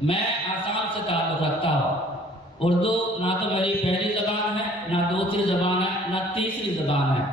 میں آسام سے تعلق رکھتا ہوں۔ اردو نہ تو میری پہلی زبان ہے، نہ دوسری زبان ہے، نہ تیسری زبان ہے۔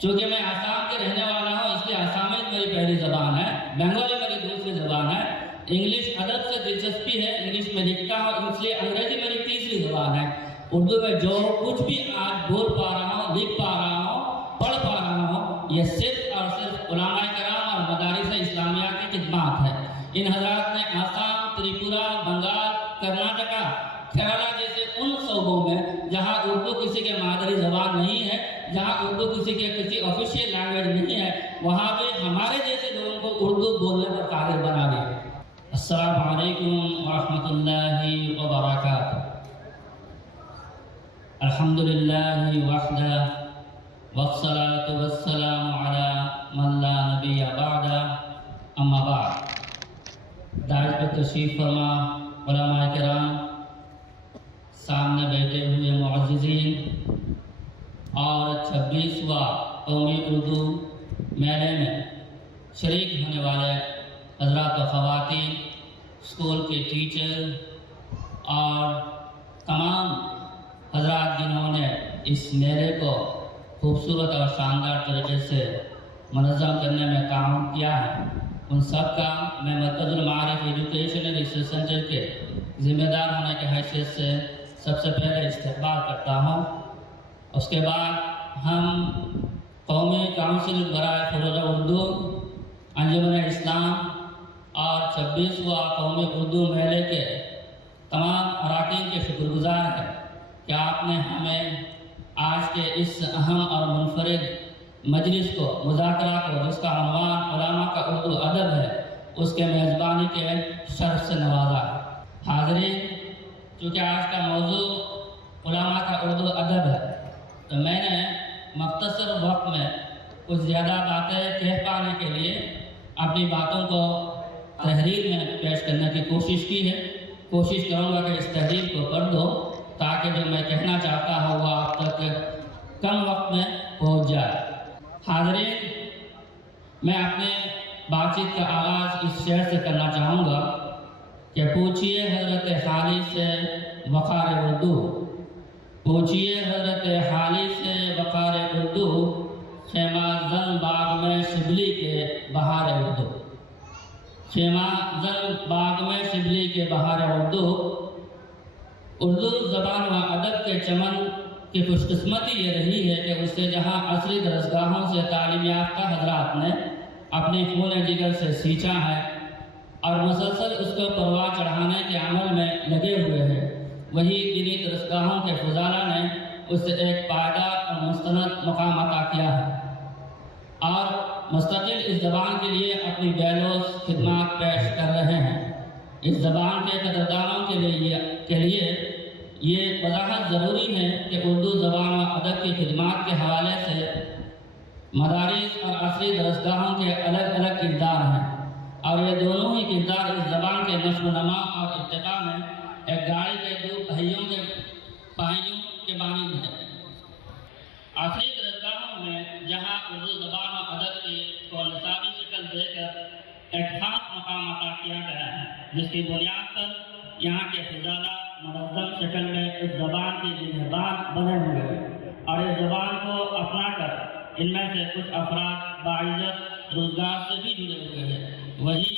چونکہ میں آسام کے رہنے والا ہوں اس لیے آسامی میری پہلی زبان ہے، بنگالی میری دوسری زبان ہے، انگلش ادب سے دلچسپی ہے، انگلش میں لکھتا ہوں، اس لیے انگریزی میری تیسری زبان ہے۔ اردو میں جو کچھ بھی آج بول پا رہا ہوں، لکھ پا رہا ہوں، پڑھ پا رہا ہوں، یہ صرف اور صرف علماء کرام اور مدارس اسلامیہ کی خدمات ہے۔ ان حضرات نے آسام، تریپورہ، بنگال، کرناٹکا، کیرلا جیسے ان صوبوں میں جہاں اردو کسی کے مادری زبان نہیں ہے، جہاں اردو کسی کے کسی آفیشیل لینگویج نہیں ہے، وہاں بھی ہمارے جیسے لوگوں کو اردو بولنے پر قادر بنا دیا۔ السلام علیکم ورحمۃ اللہ وبرکاتہ۔ الحمدللہ وحدہ والصلاة والسلام علی من لا نبی بعدہ، اما بعد۔ داعش پہ تشریف فرما علماء کرام، سامنے بیٹھے ہوئے معززین اور 26واں قومی اردو میلے میں شریک ہونے والے حضرات و خواتین، اسکول کے ٹیچر اور تمام حضرات جنہوں نے اس میلے کو خوبصورت اور شاندار طریقے سے منظم کرنے میں تعاون کیا ہے، ان سب کا میں مرکز المعارف ایجوکیشن ریسرچ سینٹر کے ذمہ دار ہونے کی حیثیت سے سب سے پہلے استقبال کرتا ہوں۔ اس کے بعد ہم قومی کونسل برائے فروغ اردو، انجمن اسلام اور 26واں قومی اردو میلے کے تمام اراکین کے شکر گزار ہیں کہ آپ نے ہمیں آج کے اس اہم اور منفرد مجلس کو، مذاکرہ کو، جس کا عنوان علماء کا اردو ادب ہے، اس کے میزبانی کے شرف سے نوازا ہے۔ حاضرین، چونکہ آج کا موضوع علماء کا اردو ادب ہے تو میں نے مختصر وقت میں کچھ زیادہ باتیں کہہ پانے کے لیے اپنی باتوں کو تحریر میں پیش کرنے کی کوشش کی ہے۔ کوشش کروں گا کہ اس تحریر کو پڑھ دو تاکہ جو میں کہنا چاہتا ہوں وہ آپ تک کم وقت میں پہنچ جائے۔ حاضرین، میں اپنے بات چیت کا آغاز اس شعر سے کرنا چاہوں گا کہ پوچھئے حضرت حالی سے وقار اردو، پوچھئے حضرت حالی سے وقار اردو، خیمہ زن باغ میں شبلی کے بہار اردو، خیمہ زن باغ میں شبلی کے بہار اردو۔ اردو زبان و ادب کے چمن کی خوش قسمتی یہ رہی ہے کہ اس سے جہاں عصری درسگاہوں سے تعلیم یافتہ حضرات نے اپنے خون جگر سے سینچا ہے اور مسلسل اس کو پرواہ چڑھانے کے عمل میں لگے ہوئے ہیں، وہی دینی درسگاہوں کے فضالہ نے اس سے ایک پائیدار اور مستند مقام عطا کیا ہے اور مستقل اس زبان کے لیے اپنی بیلوز خدمات پیش کر رہے ہیں۔ اس زبان کے قدردانوں کے لیے یہ وضاحت ضروری ہے کہ اردو زبان و ادب کی خدمات کے حوالے سے مدارس اور عصری درسگاہوں کے الگ الگ کردار ہیں اور یہ دونوں ہی کردار اس زبان کے نشو و نما اور ارتقاء میں ایک گاڑی کے دو پہیوں کے مانند ہے۔ عصری درسگاہوں میں جہاں اردو زبان و ادب کو نصابی شکل دے کر ایک خاص مقام عطا کیا گیا ہے، جس کی بنیاد پر یہاں کے فضالہ منظم شکل میں اس زبان کی نگہبان بنے ہوئے ہیں اور اس زبان کو اپنا کر ان میں سے کچھ افراد باعزت روزگار سے بھی جڑے ہوئے ہیں۔ وہی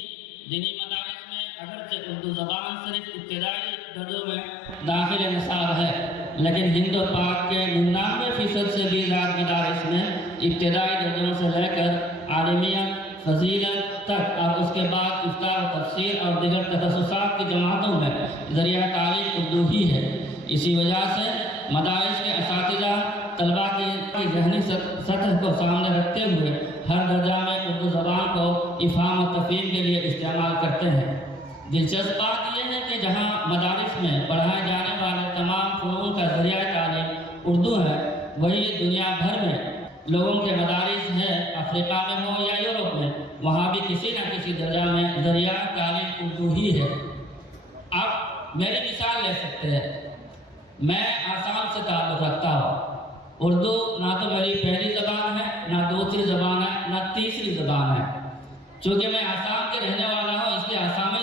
دینی مدارس میں اگرچہ اردو زبان صرف ابتدائی درجوں میں داخل نصاب ہے، لیکن ہند و پاک کے 99% سے بھی زیادہ مدارس میں ابتدائی درجوں سے لے کر عالمیت، فضیلت تک اور اس کے بعد افطار و تفسیر اور دیگر تخصصات کی جماعتوں میں ذریعہ تعلیم اردو ہی ہے۔ اسی وجہ سے مدارس کے اساتذہ طلباء کی ذہنی سطح کو سامنے رکھتے ہوئے ہر درجہ میں اردو زبان کو افہام و تفہیم کے لیے استعمال کرتے ہیں۔ دلچسپ بات یہ ہے کہ جہاں مدارس میں پڑھائے جانے والے تمام فنون کا ذریعہ تعلیم اردو ہے، وہی دنیا بھر میں لوگوں کے مدارس ہے، افریقہ میں ہو یا یورپ میں، وہاں بھی کسی نہ کسی درجہ میں ذریعہ تعلیم اردو ہی ہے۔ اب میری مثال لے سکتے ہیں، میں آسام سے تعلق رکھتا ہوں۔ اردو نہ تو میری پہلی زبان ہے، نہ دوسری زبان ہے، نہ تیسری زبان ہے۔ چونکہ میں آسام کے رہنے والا ہوں اس لیے آسامی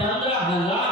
15,000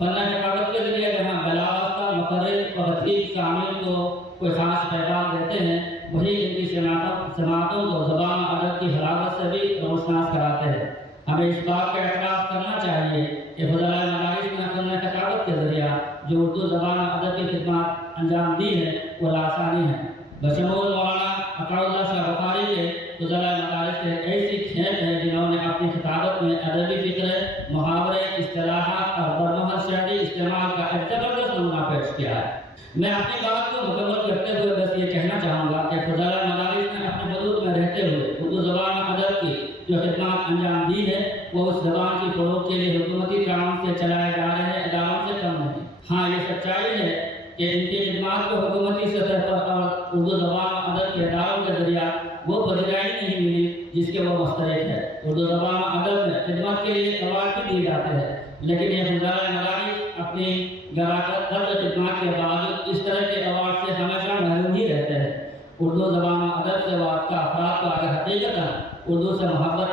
فن کتابت کے ذریعے جہاں بلاغت مقرر اور ادیب شامل کو کوئی خاص پیغام دیتے ہیں، وہی ان کی سماعتوں کو زبان ادب کی حلاوت سے بھی روشناس کراتے ہیں۔ ہمیں اس بات کا اعتراف کرنا چاہیے کہ فضلائے مدارس نے فن کتابت کے ذریعہ جو اردو زبان ادب کی خدمات انجام دی ہے وہ لاسانی ہے۔ بشمول مولانا عطاء اللہ شاہ بخاری کے فضلائے مدارس ایک ایسی کھیپ ہے جنہوں نے اپنی خطابت میں ادبی فکرے، محاورے، اصطلاحات اور برمحل شعری استعمال کا ایک زبردست نمونہ پیش کیا ہے۔ میں اپنی بات کو مکمل کرتے ہوئے بس یہ کہنا چاہوں گا کہ فضلائے مدارس نے اپنے حدود میں رہتے ہوئے اردو زبان ادب کی جو خدمات انجام دی ہے وہ اس زبان کی فروغ کے لیے حکومتی تعاون سے چلائے جا رہے اداروں سے کم نہیں۔ ہاں یہ سچائی ہے کہ ان کی خدمات کو حکومتی سطح پر اور اردو زبان ادب کے اداروں کے ذریعہ وہ پذیرائی نہیں ملی جس کے وہ مستحق ہے۔ اردو زبان ادب میں خدمت کے لیے ایوارڈ بھی دیے جاتے ہیں، لیکن یہ فضلائے مدارس اپنی گراکت خدمات کے باوجود اس طرح کے ایوارڈ سے ہمیشہ محروم ہی رہتے ہیں۔ اردو زبان ادب سے وابستہ افراد کو اگر حقیقتاً اردو سے محبت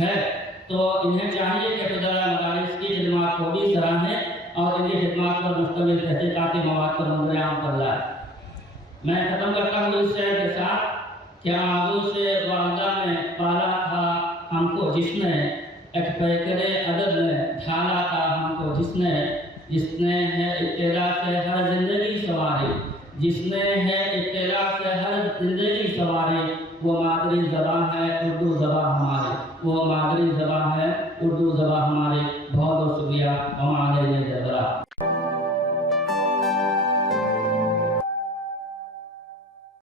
ہے تو انہیں چاہیے کہ فضلائے مدارس کی خدمات کو بھی سراہیں اور ان کی خدمات پر مشتمل تحقیقاتی مواد کو منظر عام پر لائے۔ میں ختم کرتا ہوں اس شعر کے ساتھ کہ آغوش والدہ میں پالا تھا ہم کو جس نے، ایک پیکرے ادب میں ڈھالا تھا ہم کو جس نے ہے ابتدا سے ہر زندگی سواری، جس نے ہے ابتدا سے ہر زندگی سواری، وہ مادری زبان ہے اردو زبان ہماری، وہ مادری زبان ہے اردو زبان ہماری۔ بہت بہت شکریہ۔